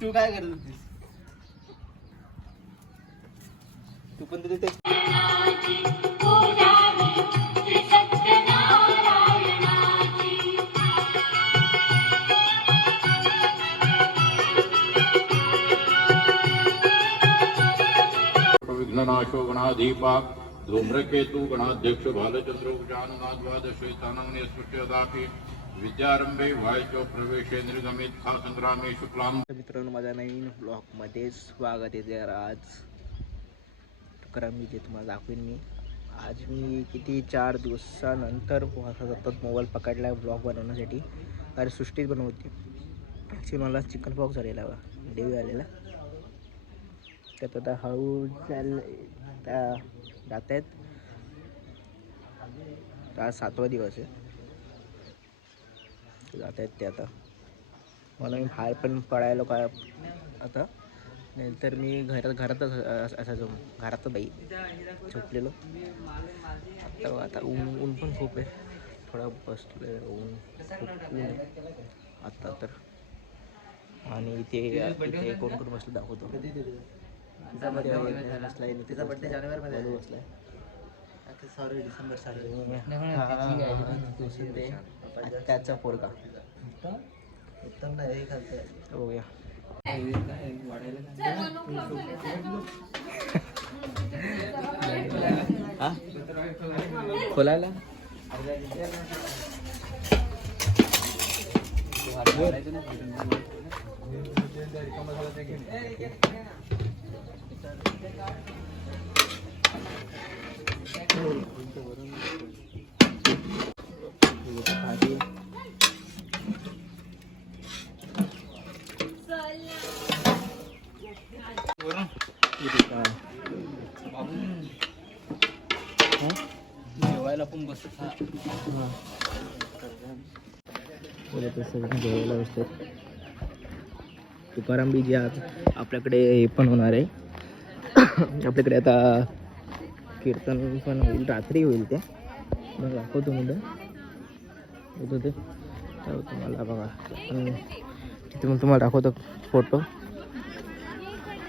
तू काय करत होतीस? तू पण तरी ते विघ्ननाशो गणाधीपा धूम्रकेतु गणाध्यक्ष भालचंद्र उजानुनाद्वादशैतानमने स्पृश्यदापि विद्यारंभे वायचो प्रवेशे निर्गमित था संग्रामे शुक्लां. मित्रांनो, माझ्या नवीन ब्लॉगमध्ये स्वागत आहे. तर आज तुकाराम जे तुम्हाला दाखवेन मी. आज मी किती 4 दिवसानंतर सतत मोबाईल पकडला आहे ब्लॉग बनवण्यासाठी. अरे सृष्टीच बनवती. ॲक्च्युली मला चिकन पॉक्स झालेला बा, डेवी आलेला. त्यात आता हळू जात आहेत. आज 7वा दिवस आहे. जात आहेत ते आता. मला मी बाहेर पण पडायला काय आता, नंतर मी घरातच असायचो. घरातच बाई झोपलेलो. आता ऊन पण खूप आहे. थोडा बसलो ऊन खूप ऊन आहे आत्ता तर. आणि इथे कोण कोण बसलं दाखवतो. बसलाय तिचा बड्डे जानेवारीमध्ये बसलाय. सॉरी डिसेंबर त्याचा पोरगा उत्तम नाही हो या. खोलायला जेवायला पण बसत जेवायला बसतात. तुकाराम बीजी आज आपल्याकडे हे पण होणार आहे. आपल्याकडे आता कीर्तन पण होईल, रात्री होईल. ते मग दाखवतो मुलं होतो ते तुम्हाला बघा. तिथे मग तुम्हाला दाखवतो फोटो.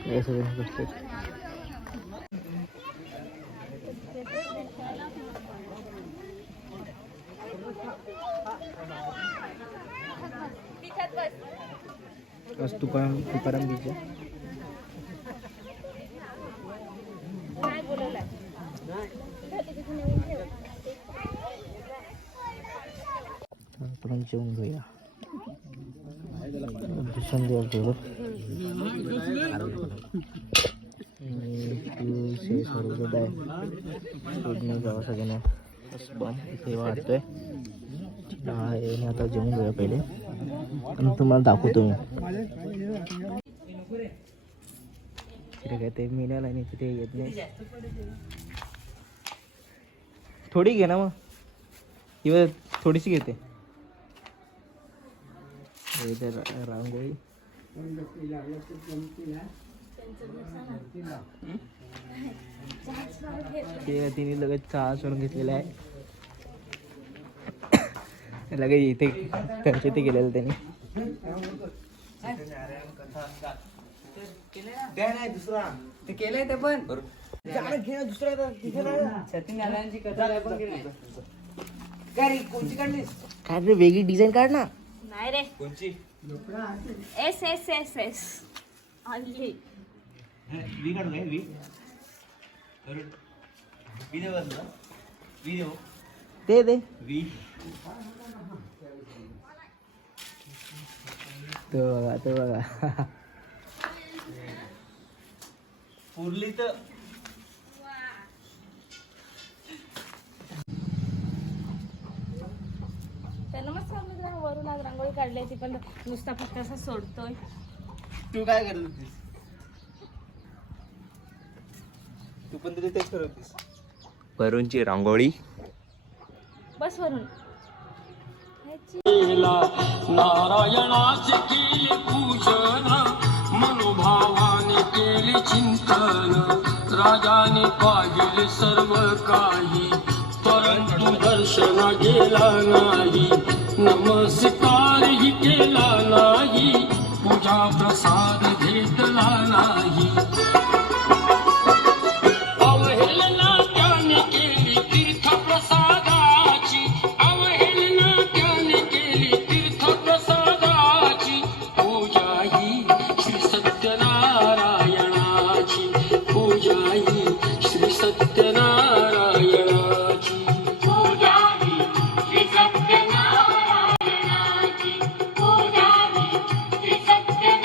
हे सगळे बसतात. आज तुकाराम बीज आपण जेवून घेऊया. सगळ्यांना इथे वाटतोय. आता जेवून घेऊया पहिले आणि तुम्हाला दाखवतो मी. तिथे काय ते मिळालं आणि तिथे येत नाही. थोडी घे ना मग. किंवा थोडीशी घेते. रांगोळी ते तिने लगेच चहा सोडून घेतलेला आहे. लगेच इथे त्यांच्या इथे गेलेलं त्यांनी. दुसरा ते केलंय ते पण दुसरा सचिन नारायणची कथा कोणची काढलीस काय रे? वेगळी डिझाईन काढ ना. नाही रे. कोणची? एस एस एस एस आणली. वी काढू काय? वी दे बसला. वी दे दे वी. तो बघा पुरली तर नमस्कार मित्रांनो, वरून आज रांगोळी काढली ती पण नुसता फक्त असं सोडतोय. तू काय करत होतीस? तू पण तरी तेच करत होतीस. वरूनची रांगोळी बस वरून नारायणाचे केले पूजन, मनोभावाने केले चिंतन. राजाने पाहिले सर्व काही, परंतु दर्शन गेला नाही. नमस्कारही केला नाही, पूजा प्रसाद घेतला नाही अवहेलना त्याने केली तीर्थ प्रसादाची अवहेलना त्याने केली तीर्थ प्रसादाची पूजा ही श्री सत्यनारायणाची पूजा ही श्री सत्यनारायणाची पूजा ही श्री सत्यनारायणाची पूजा ही श्री सत्यनारायणाची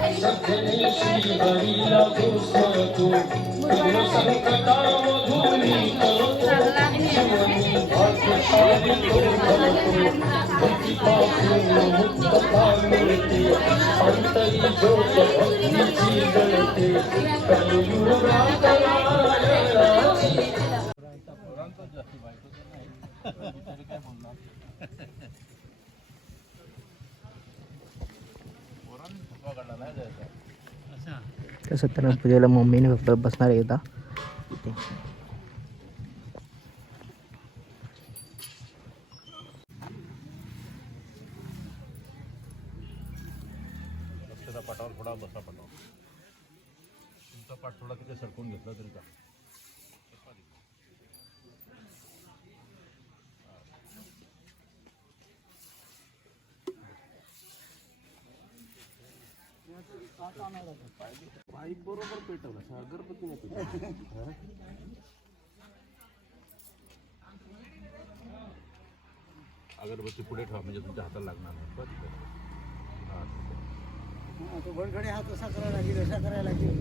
श्री हरीला पुस्तको संकटामधुनी मिळते अंतरी ज्योत भक्तीची जळते कलियुगाची तर सत्यनारायण पूजेला मम्मीने पप्पा बसणार आहे एकदा इथे. लक्षाचा पाठावर थोडा बसा पाठावर तुमचा पाठ थोडा तिथे सरकून घेतला तरी का पाईप बरोबर पेटवला अगरबत्तीने पेटवला अगरबत्ती पुढे ठेवा म्हणजे तुमच्या हाताला लागणार नाही बरं तो भरगडे हात असा करायला लागेल असा करायला लागेल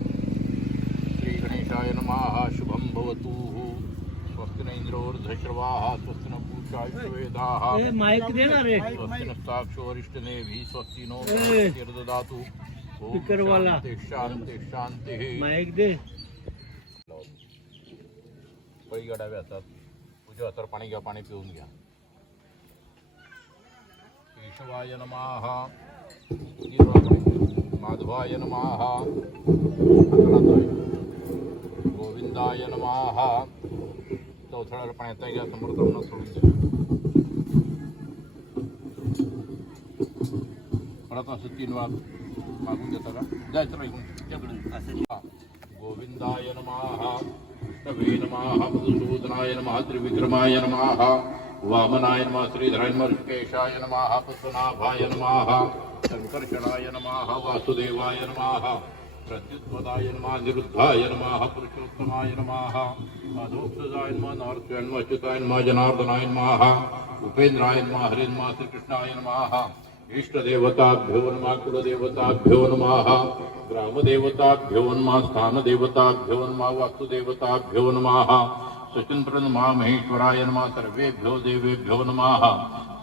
श्री गणेशाय नमः शुभं भवतु स्वस्ति न इंद्रोर्धश्रवाः स्वस्ति न पूषा विश्ववेदाः माईक दे ना रे स्वस्ति नस्ताक्षो वरिष्ठनेभिः स्वस्ति नो ददातु ओम शांति शांति शांति माईक दे पळी गाडावे हातात पूजा हातावर पाणी घ्या पाणी पिऊन घ्या केशवाय नमः माधवाय नमः गोविंदाय नमः चौथळ्याला पाण्यात घ्या समोर जाऊन सोडून द्या परत असं 3 वेळा मागून देता का जायचं नाही गोविंदाय नमः तवे नमः मधुसूदनाय नमः त्रिविक्रमाय नमः वामनाय नमः श्रीधराय नमः ऋषिकेशाय नमः पद्मनाभाय नमः शंकर्षणाय नमः वासुदेवाय नमः प्रत्युत्पदाय नमः निरुद्धाय नमः पुरुषोत्तमाय नमः अधोक्षजाय नमः नारदाय नमः अच्युताय नमः जनार्दनाय नमः उपेन्द्राय नमः हरे नमः श्रीकृष्णाय नमः इष्टदेवताभ्यो नमः कुलदेवताभ्यो नमः ग्रामदेवताभ्यो नमः स्थानदेवताभ्यो नमः वास्तुदेवताभ्यो नमः स्वतंत्र नमः महेश्वराय नमः सर्वेभ्यो देवेभ्यो नमः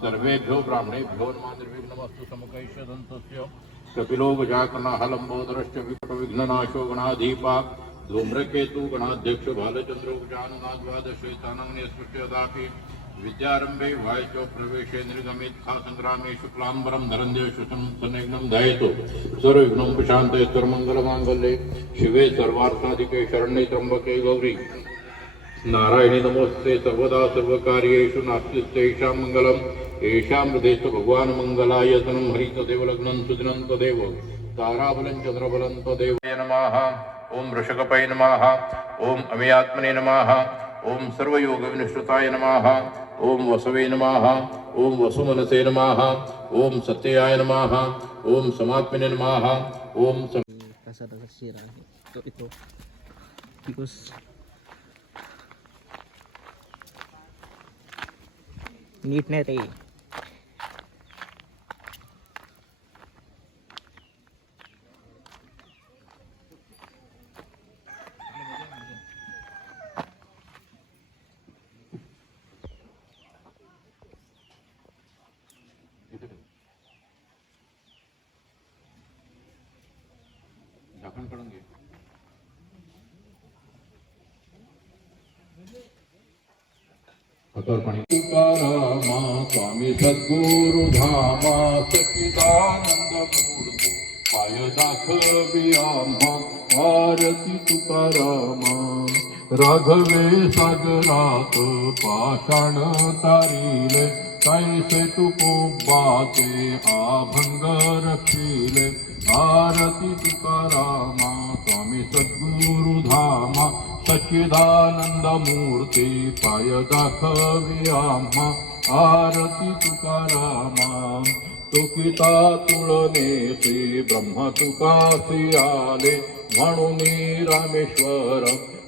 सर्वेभ्यो ब्राह्मणेभ्यो नमः निर्विघ्नमस्तु समकैश्यदन्तस्य कपिलो गजाकर्णः लम्बोदरश्च विघ्ननाशो गणाधीपा धूम्रकेतु गणाध्यक्ष भालचंद्र द्वादशेतानस्पृश्यदापि विद्यारंभे वायचो प्रवेशे निर्गमित्था संग्रामे शुक्लांबरं धरन्देषु सन्निघ्नं ध्यायतो सर्वविघ्नं प्रशान्ते सर्वमङ्गलमाङ्गल्ये शिवे सर्वार्थाधिके शरण्ये त्र्यम्बके गौरी नारायणी नमोस्ते सर्वदा सर्वकार्येषु नास्तिस्तेषां मङ्गलम् येषां हृदेषु भगवान् मङ्गलाय तनं हरितदेव लग्नं सुदिनं तदेव ताराबलं चन्द्रबलं तदेव नमः ॐ वृषकपै नमः ॐ अमेयात्मने नमः ॐ सर्वयोगविनिष्ठताय नमः ॐ वसवे नमः ॐ वसुमनसे नमः ॐ सत्याय नमः ॐ समात्मने नमः ॐ तसा शिरा आहे तो येतो बिकॉज नीट नाही रे. झाकण काढून घे. तुकारामा स्वामी सद्गुरु धामा सच्चिदानंद मूर्ती पाय दाखवी आम्हा आरती तुकारामा. राघवे सागरात पाषाण तारिले कैसे तुकोबाचे आभंग रक्षिले. आरती तुकारामा स्वामी सद्गुरु धामा सच्चिदानंद मूर्ती पाय दाखवी आम्हा आरती तुकारामा. तुकिता तुळनेचे ब्रह्म तुकासी आले म्हणून रामेश्वर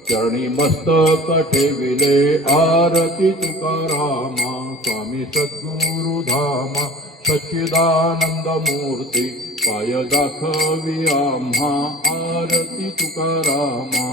चरणी मस्तक ठेविले. आरती तुकारामा स्वामी सद्गुरु धामा सच्चिदानंद मूर्ती पाय दाखवी आम्हा आरती तुकारामा.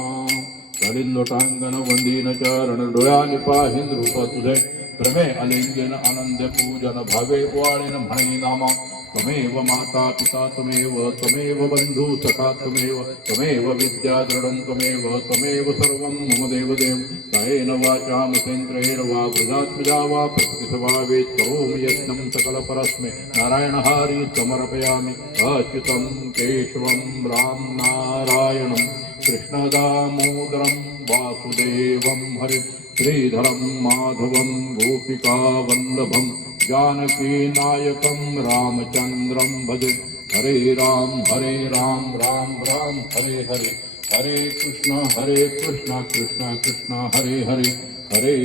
लोटांगण वंदीन चरण डोळ्याने पाहिन रूप तुझे प्रमे अलिंगन आनंद पूजन भावे वाळीन म्हणे नामा. त्वमेव माता पिता त्वमेव त्वमेव बंधू सखा त्वमेव विद्या दृढं त्वमेव सर्वं मम देवदेव. कायेन वाचा मसेन्द्रेण वा वृजात्मजा वा प्रकृतिसवा वेद करोमि यत्नं सकलपरस्मै नारायण हरि समर्पयामि. अच्युतं केशवं राम नारायणं कृष्णदामोदरं वासुदेवं हरि श्रीधरं माधवं गोपिकावल्लभं जानकी नायकं रामचन्द्रं भजे. हरे राम राम राम हरे हरे. हरे कृष्ण कृष्ण कृष्ण हरे हरे. हरे